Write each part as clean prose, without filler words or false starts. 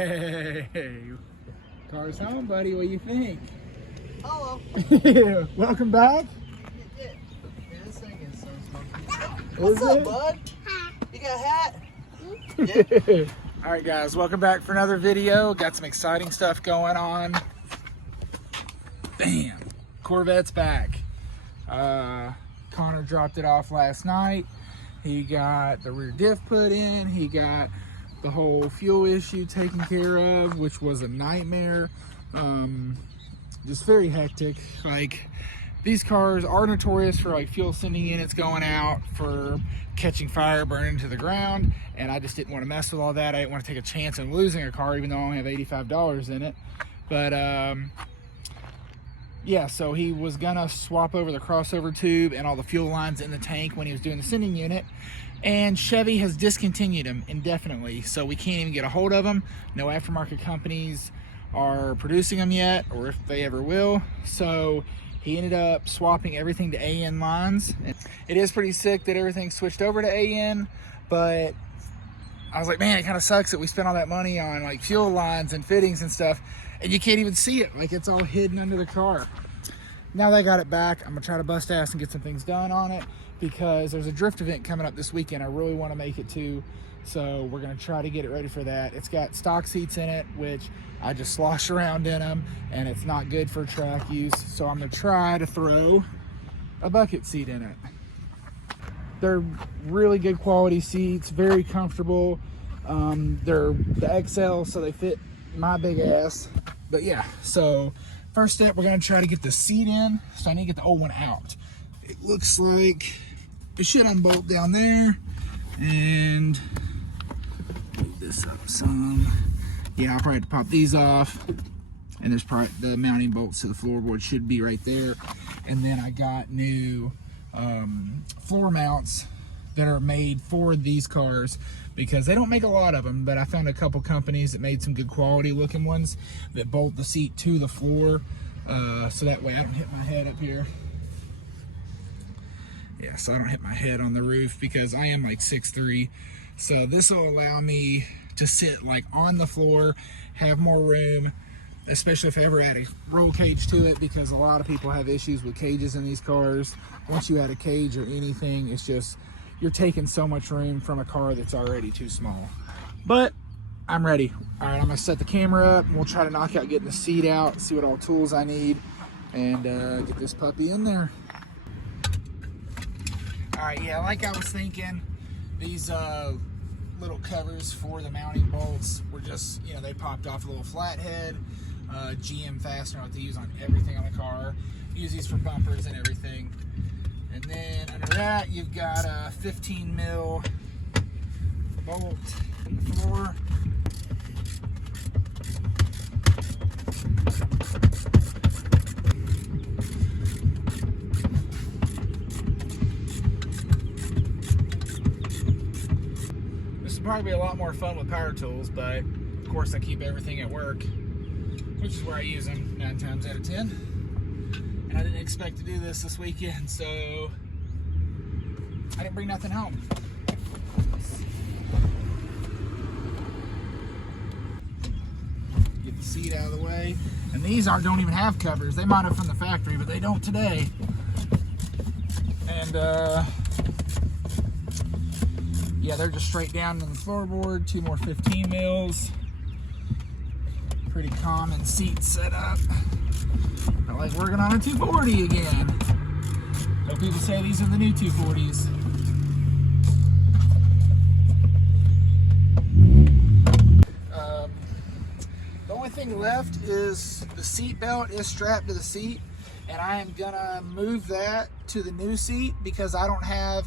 Hey, car's home, buddy. What do you think? Hello. Welcome back. Yeah, this thing is so smoky. What's up, bud? You got a hat? Yeah. All right, guys. Welcome back for another video. Got some exciting stuff going on. Bam! Corvette's back. Connor dropped it off last night. He got the rear diff put in. He got the whole fuel issue taken care of, which was a nightmare. Just very hectic. Like, these cars are notorious for like fuel sending units going out, for catching fire, burning to the ground, and I just didn't want to mess with all that. I didn't want to take a chance on losing a car, even though I only have $85 in it. But yeah, so he was gonna swap over the crossover tube and all the fuel lines in the tank when he was doing the sending unit, and Chevy has discontinued them indefinitely, so we can't even get a hold of them. No aftermarket companies are producing them yet, or if they ever will. So he ended up swapping everything to AN lines. It is pretty sick that everything switched over to AN, but I was like, man, it kind of sucks that we spent all that money on like fuel lines and fittings and stuff, and you can't even see it. Like, it's all hidden under the car. Now that I got it back, I'm gonna try to bust ass and get some things done on it, because there's a drift event coming up this weekend I really want to make it to. So we're gonna try to get it ready for that. It's got stock seats in it, which I just slosh around in them, and it's not good for track use. So I'm gonna try to throw a bucket seat in it. They're really good quality seats, very comfortable. They're the XL, so they fit my big ass. But yeah, so first step, we're gonna try to get the seat in. So I need to get the old one out. It looks like it should unbolt down there, and move this up some. Yeah, I'll probably have to pop these off, and there's probably the mounting bolts to the floorboard should be right there. And then I got new floor mounts that are made for these cars, because they don't make a lot of them, but I found a couple companies that made some good quality looking ones that bolt the seat to the floor, so that way I don't hit my head up here. Yeah, so I don't hit my head on the roof, because I am like 6'3", so this will allow me to sit like on the floor, have more room, especially if I ever add a roll cage to it, because a lot of people have issues with cages in these cars. Once you add a cage or anything, it's just, you're taking so much room from a car that's already too small. But I'm ready. All right, I'm gonna set the camera up, and we'll try to knock out getting the seat out, see what all tools I need, and get this puppy in there. All right, yeah, like I was thinking, these little covers for the mounting bolts were just, you know, they popped off a little flathead. GM fastener, what they use on everything on the car. Use these for bumpers and everything. And then under that, you've got a 15 mil bolt in the floor. This will probably be a lot more fun with power tools, but of course I keep everything at work, which is where I use them 9 times out of 10. And I didn't expect to do this weekend, so I didn't bring nothing home. Get the seat out of the way. And these don't even have covers. They might have from the factory, but they don't today. And yeah, they're just straight down in the floorboard. 2 more 15 mils. Pretty common seat setup. I like working on a 240 again. So people say these are the new 240s. The only thing left is the seat belt is strapped to the seat, and I am gonna move that to the new seat, because I don't have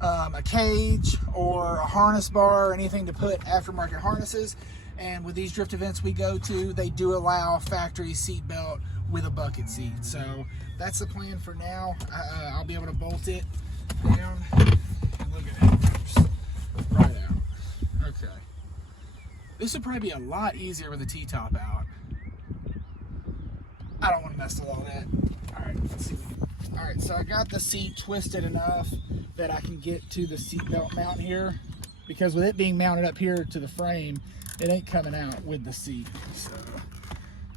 a cage or a harness bar or anything to put aftermarket harnesses. And with these drift events we go to, they do allow factory seat belt with a bucket seat. So that's the plan for now. I'll be able to bolt it down. And look at that. Right out. Okay. This would probably be a lot easier with the T-top out. I don't want to mess with all that. All right, let's see. All right, so I got the seat twisted enough that I can get to the seat belt mount here, because with it being mounted up here to the frame, it ain't coming out with the seat. So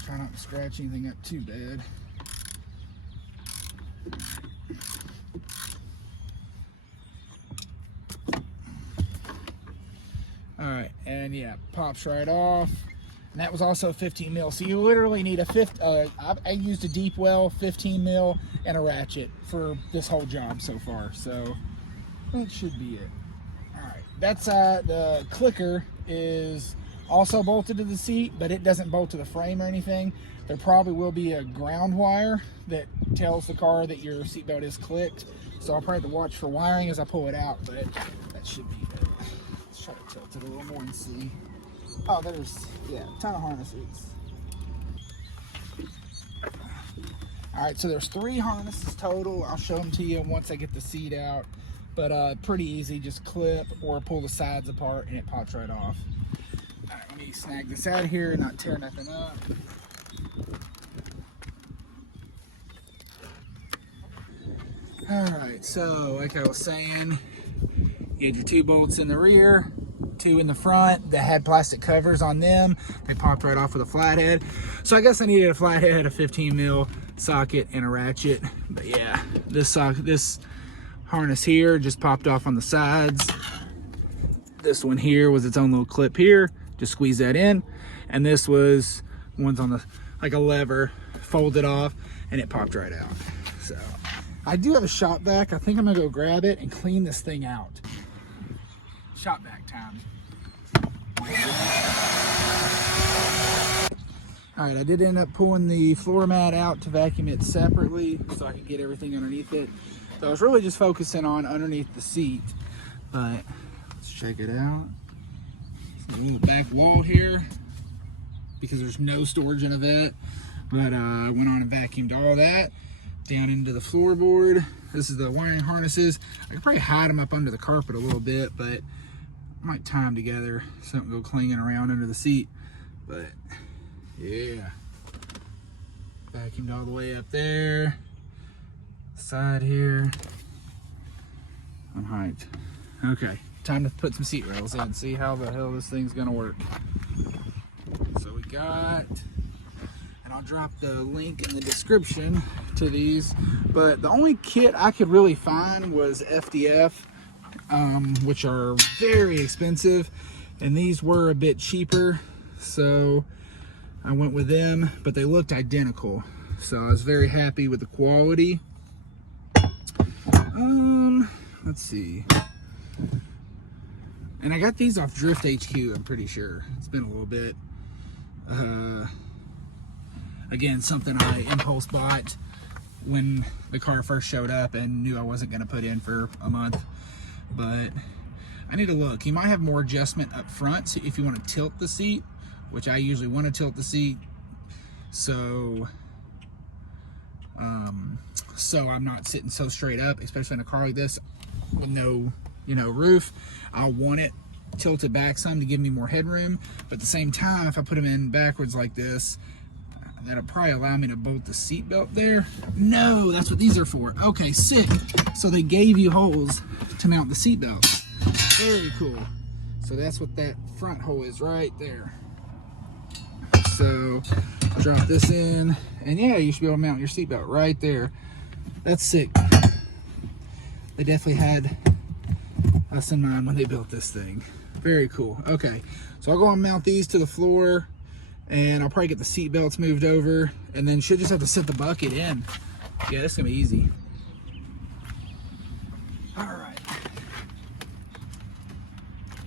try not to scratch anything up too bad. All right, and yeah, pops right off. And that was also 15 mil. So you literally need a I used a deep well, 15 mil, and a ratchet for this whole job so far. So that should be it. All right, that's the clicker is also bolted to the seat, but it doesn't bolt to the frame or anything. There probably will be a ground wire that tells the car that your seatbelt is clicked. So I'll probably have to watch for wiring as I pull it out, but that should be it. Let's try to tilt it a little more and see. Oh, there's, yeah, a ton of harnesses. All right, so there's 3 harnesses total. I'll show them to you once I get the seat out. But pretty easy, just clip or pull the sides apart and it pops right off. All right, let me snag this out of here, not tear nothing up. All right, so like I was saying, you had your 2 bolts in the rear, 2 in the front that had plastic covers on them. They popped right off with a flathead. So I guess I needed a flathead, a 15 mil socket, and a ratchet. But yeah, this harness here just popped off on the sides. This one here was its own little clip here. Just squeeze that in. And this was one's on the, like a lever, folded off, and it popped right out. So I do have a shop vac. I think I'm gonna go grab it and clean this thing out. Shop vac time. All right, I did end up pulling the floor mat out to vacuum it separately so I could get everything underneath it. So I was really just focusing on underneath the seat, but let's check it out. So the back wall here, because there's no storage in a Vette, but I went on and vacuumed all that down into the floorboard. This is the wiring harnesses. I could probably hide them up under the carpet a little bit, but I might tie them together so don't go clanging around under the seat. But yeah, vacuumed all the way up there, side here. I'm hyped. Okay, time to put some seat rails in, see how the hell this thing's gonna work. So we got, and I'll drop the link in the description to these, but the only kit I could really find was FDF, which are very expensive, and these were a bit cheaper, so I went with them, but they looked identical, so I was very happy with the quality. Let's see, and I got these off Drift HQ, I'm pretty sure. It's been a little bit. Again, something I impulse bought when the car first showed up and knew I wasn't going to put in for a month. But I need to look. You might have more adjustment up front, so if you want to tilt the seat, which I usually want to tilt the seat, so I'm not sitting so straight up, especially in a car like this with no, roof. I'll want it tilted back some to give me more headroom, but at the same time, if I put them in backwards like this, that'll probably allow me to bolt the seat belt there. No, that's what these are for. Okay, sick. So they gave you holes to mount the seat belt. Very cool. So that's what that front hole is right there. So I'll drop this in, and yeah, you should be able to mount your seat belt right there. That's sick. They definitely had us in mind when they built this thing. Very cool. Okay, so I'll go and mount these to the floor, and I'll probably get the seat belts moved over, and then should just have to set the bucket in. Yeah, this is gonna be easy. All right,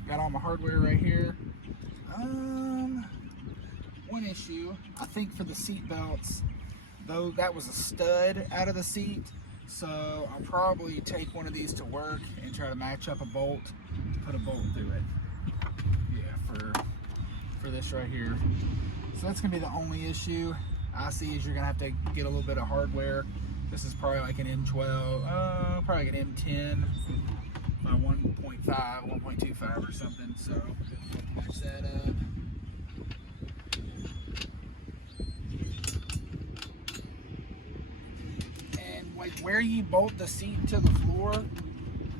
got all my hardware right here. One issue, I think, for the seat belts, though, that was a stud out of the seat, so I'll probably take one of these to work and try to match up a bolt to put a bolt through it. Yeah, for this right here. So that's gonna be the only issue I see, is you're gonna have to get a little bit of hardware. This is probably like an M12, probably like an M10 by 1.5, 1.25 or something. So match that up. And like where you bolt the seat to the floor,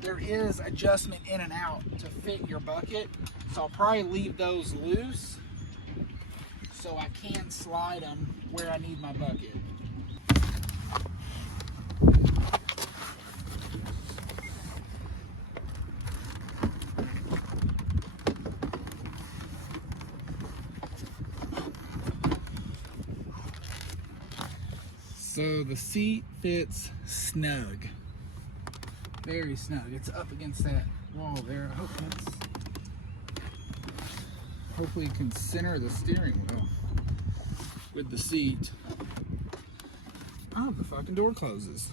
there is adjustment in and out to fit your bucket. So I'll probably leave those loose so I can slide them where I need my bucket. So the seat fits snug, very snug. It's up against that wall there. I hope hopefully you can center the steering wheel with the seat. Oh, the fucking door closes.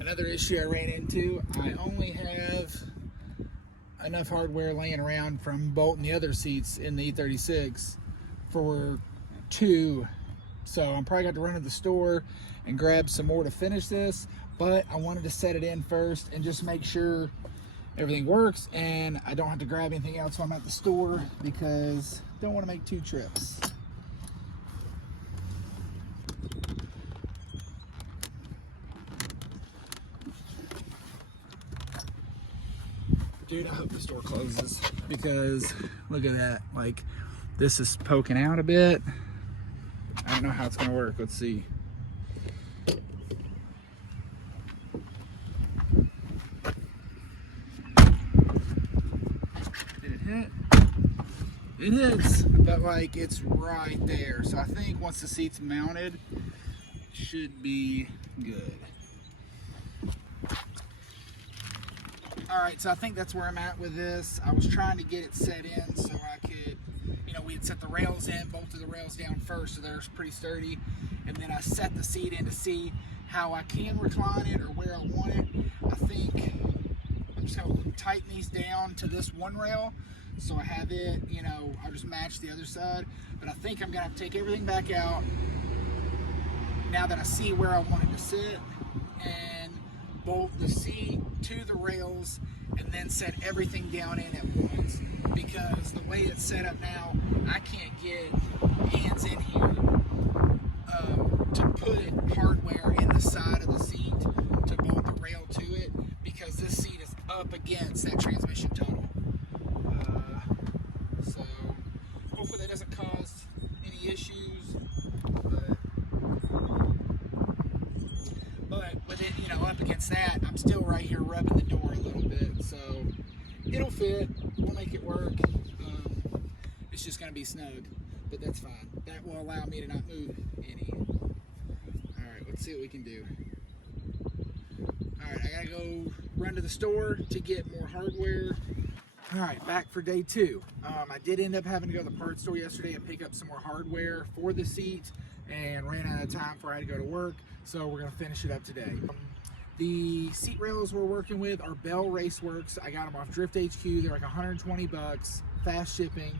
Another issue I ran into, I only have enough hardware laying around from bolting the other seats in the E36 for 2. So I'm probably got to run to the store and grab some more to finish this, but I wanted to set it in first and just make sure everything works and I don't have to grab anything else while I'm at the store because I don't want to make 2 trips. Dude, I hope this door closes because look at that. Like, this is poking out a bit. I don't know how it's gonna work. Let's see. Did it hit? It hits, but like it's right there. So I think once the seat's mounted, it should be good. All right, so I think that's where I'm at with this. I was trying to get it set in so I could, you know, we had set the rails in, bolted the rails down first, so they're pretty sturdy. And then I set the seat in to see how I can recline it or where I want it. I think I'm just gonna tighten these down to this one rail so I have it, you know, I'll just match the other side. But I think I'm gonna have to take everything back out now that I see where I want it to sit and bolt the seat to the rails and then set everything down in at once, because the way it's set up now, I can't get hands in here to put hardware in the side of the seat to bolt the rail to it, because this seat is up against that transmission tunnel. So hopefully that doesn't cause any issues, but with it, you know, up against that, I'm still right here rubbing the door a little bit, so it'll fit. We'll make it work. It's just going to be snug, but that's fine. That will allow me to not move any. All right, let's see what we can do. All right, I got to go run to the store to get more hardware. All right, back for day 2. I did end up having to go to the parts store yesterday and pick up some more hardware for the seat and ran out of time before I had to go to work, so we're going to finish it up today. The seat rails we're working with are Bell Raceworks. I got them off Drift HQ. They're like 120 bucks, fast shipping,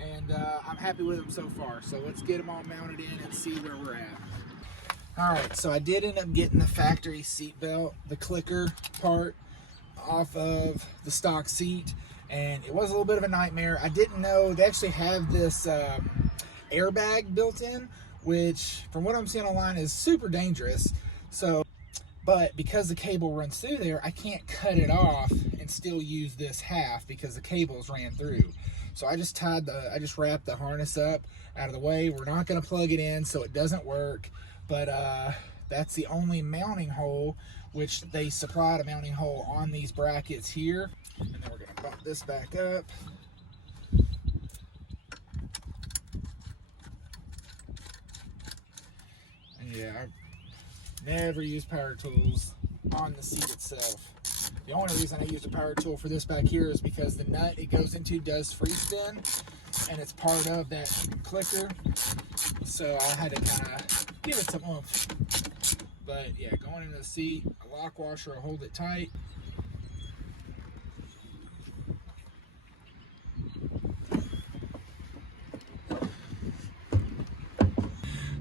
and I'm happy with them so far. So let's get them all mounted in and see where we're at. All right, so I did end up getting the factory seat belt, the clicker part, off of the stock seat, and it was a little bit of a nightmare. I didn't know they actually have this airbag built in, which from what I'm seeing online is super dangerous. So, but because the cable runs through there, I can't cut it off and still use this half because the cables ran through. So I just wrapped the harness up out of the way. We're not going to plug it in, so it doesn't work. But that's the only mounting hole, which they supplied a mounting hole on these brackets here. And then we're going to bump this back up. And yeah, I never use power tools on the seat itself. The only reason I use a power tool for this back here is because the nut it goes into does free spin, and it's part of that clicker. So I had to kind of give it some oomph. But yeah, going into the seat, a lock washer will hold it tight.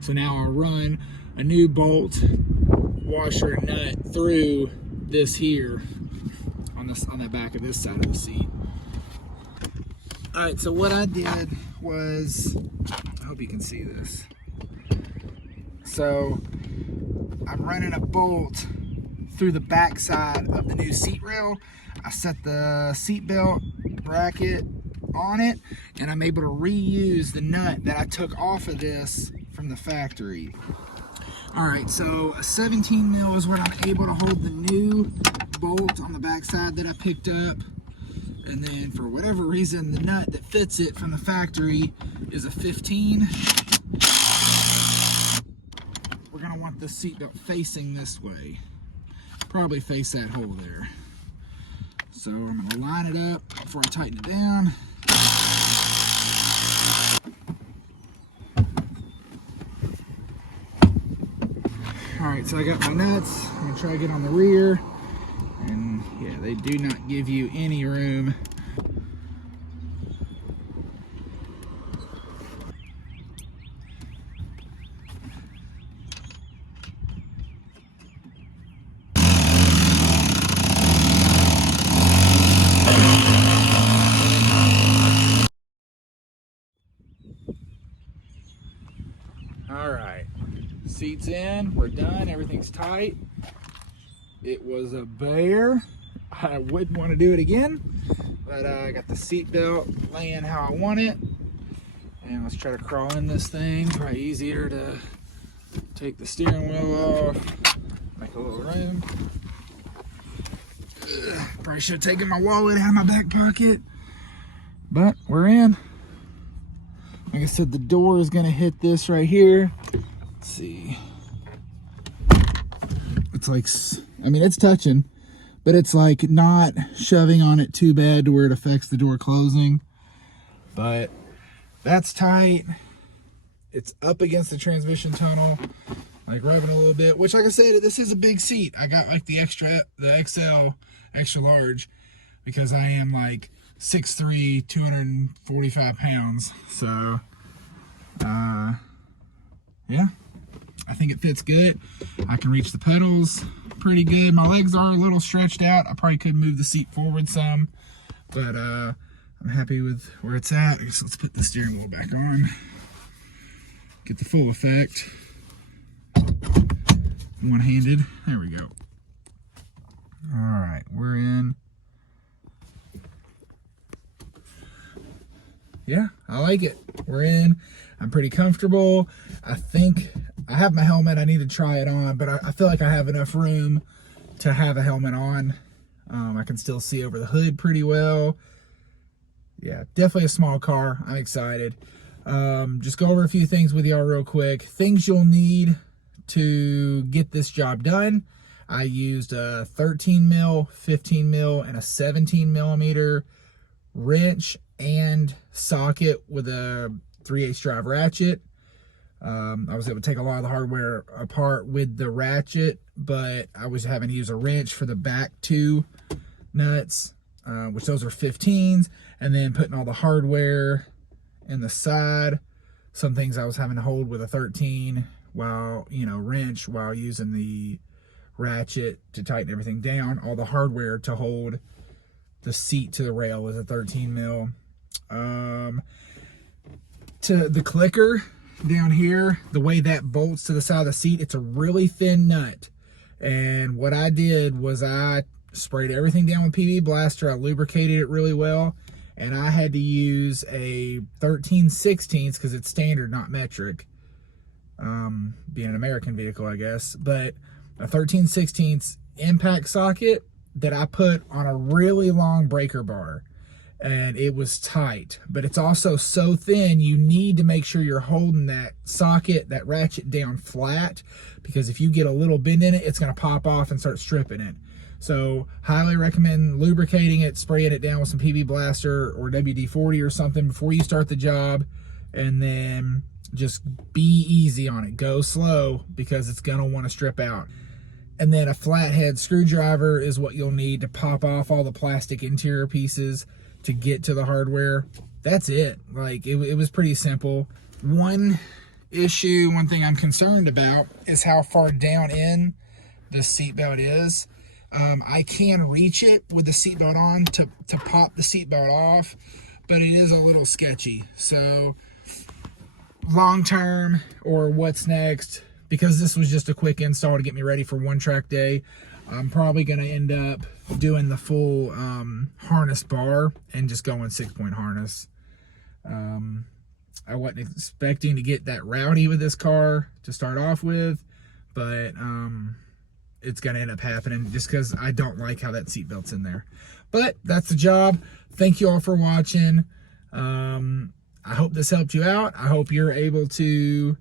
So now I'll run a new bolt, washer, and nut through this here on the back of this side of the seat. All right, so what I did was, I hope you can see this. So I'm running a bolt through the back side of the new seat rail. I set the seat belt bracket on it, and I'm able to reuse the nut that I took off of this from the factory. All right, so a 17 mil is what I'm able to hold the new bolt on the back side that I picked up. And then for whatever reason, the nut that fits it from the factory is a 15. We're gonna want the seatbelt facing this way. Probably face that hole there. So I'm gonna line it up before I tighten it down. All right, so I got my nuts. I'm gonna try to get on the rear. And yeah, they do not give you any room. All right, seats in, we're done, everything's tight. It was a bear. I wouldn't want to do it again, but I got the seat belt laying how I want it. And let's try to crawl in this thing. Probably easier to take the steering wheel off, make a little room. Probably should have taken my wallet out of my back pocket, but we're in. Like I said, the door is gonna hit this right here. Let's see. It's like, I mean, it's touching, but it's like not shoving on it too bad to where it affects the door closing. But that's tight. It's up against the transmission tunnel, like rubbing a little bit, which, like I said, this is a big seat. I got like the XL, extra large, because I am like 6'3", 245 pounds. So, yeah, I think it fits good. I can reach the pedals pretty good. My legs are a little stretched out. I probably could move the seat forward some, but I'm happy with where it's at. I guess let's put the steering wheel back on, get the full effect. One-handed. There we go. All right, we're in. Yeah, I like it. We're in. I'm pretty comfortable. I think I have my helmet. I need to try it on, but I feel like I have enough room to have a helmet on. I can still see over the hood pretty well. Yeah, definitely a small car. I'm excited. Just go over a few things with y'all real quick. Things you'll need to get this job done. I used a 13 mil, 15 mil, and a 17 millimeter wrench and socket with a 3/8 drive ratchet. I was able to take a lot of the hardware apart with the ratchet, but I was having to use a wrench for the back two nuts, which those are 15s, and then putting all the hardware in the side. Some things I was having to hold with a 13 while, wrench, while using the ratchet to tighten everything down. All the hardware to hold the seat to the rail is a 13 mil. To the clicker down here, the way that bolts to the side of the seat, it's a really thin nut. And what I did was I sprayed everything down with PB Blaster. I lubricated it really well, and I had to use a 13/16 because it's standard, not metric. Being an American vehicle, I guess, but a 13/16 impact socket that I put on a really long breaker bar, and it was tight, but it's also so thin you need to make sure you're holding that socket, that ratchet down flat, because if you get a little bend in it, it's going to pop off and start stripping it. So highly recommend lubricating it, spraying it down with some PB Blaster or WD-40 or something before you start the job, and then just be easy on it. Go slow because it's going to want to strip out. And then a flathead screwdriver is what you'll need to pop off all the plastic interior pieces to get to the hardware. That's it. Like, it was pretty simple. One thing I'm concerned about is how far down in the seatbelt is. I can reach it with the seatbelt on to pop the seatbelt off, but it is a little sketchy. So long term, or what's next, because this was just a quick install to get me ready for one track day, I'm probably going to end up doing the full harness bar and just going 6-point harness. I wasn't expecting to get that rowdy with this car to start off with, but it's going to end up happening just because I don't like how that seatbelt's in there. But that's the job. Thank you all for watching. I hope this helped you out. I hope you're able to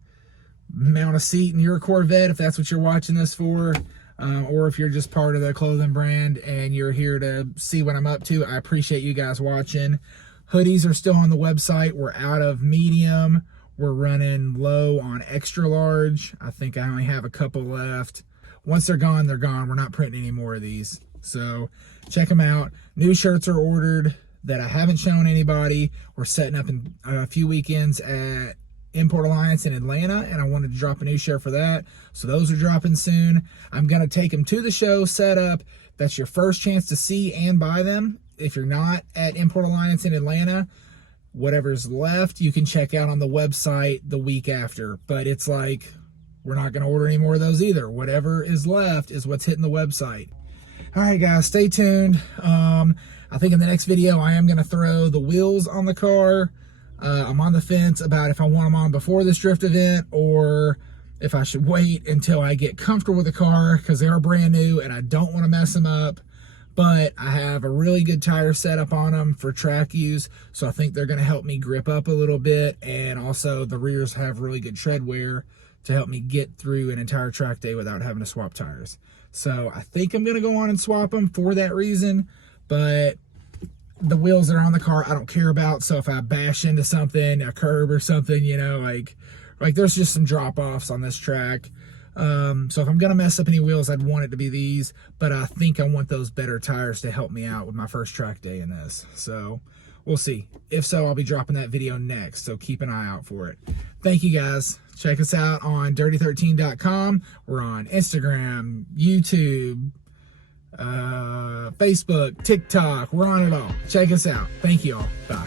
mount a seat in your Corvette if that's what you're watching this for, or if you're just part of the clothing brand and you're here to see what I'm up to. I appreciate you guys watching. Hoodies are still on the website. We're out of medium. We're running low on extra large. I think I only have a couple left. Once they're gone, they're gone. We're not printing any more of these. So check them out. New shirts are ordered that I haven't shown anybody. We're setting up in a few weekends at Import Alliance in Atlanta, and I wanted to drop a new shirt for that. So those are dropping soon. I'm going to take them to the show, set up. That's your first chance to see and buy them. If you're not at Import Alliance in Atlanta, whatever's left, you can check out on the website the week after. But it's like, we're not going to order any more of those either. Whatever is left is what's hitting the website. All right, guys, stay tuned. I think in the next video, I am going to throw the wheels on the car. I'm on the fence about if I want them on before this drift event or if I should wait until I get comfortable with the car, because they are brand new and I don't want to mess them up. But I have a really good tire setup on them for track use, so I think they're going to help me grip up a little bit, and also the rears have really good tread wear to help me get through an entire track day without having to swap tires. So I think I'm going to go on and swap them for that reason, but the wheels that are on the car I don't care about. So if I bash into something, a curb or something, you know, like there's just some drop-offs on this track. So if I'm going to mess up any wheels, I'd want it to be these, but I think I want those better tires to help me out with my first track day in this. So we'll see. If so, I'll be dropping that video next, so keep an eye out for it. Thank you, guys. Check us out on dirty13.com. We're on Instagram, YouTube, Facebook, TikTok. We're on it all. Check us out. Thank you all. Bye.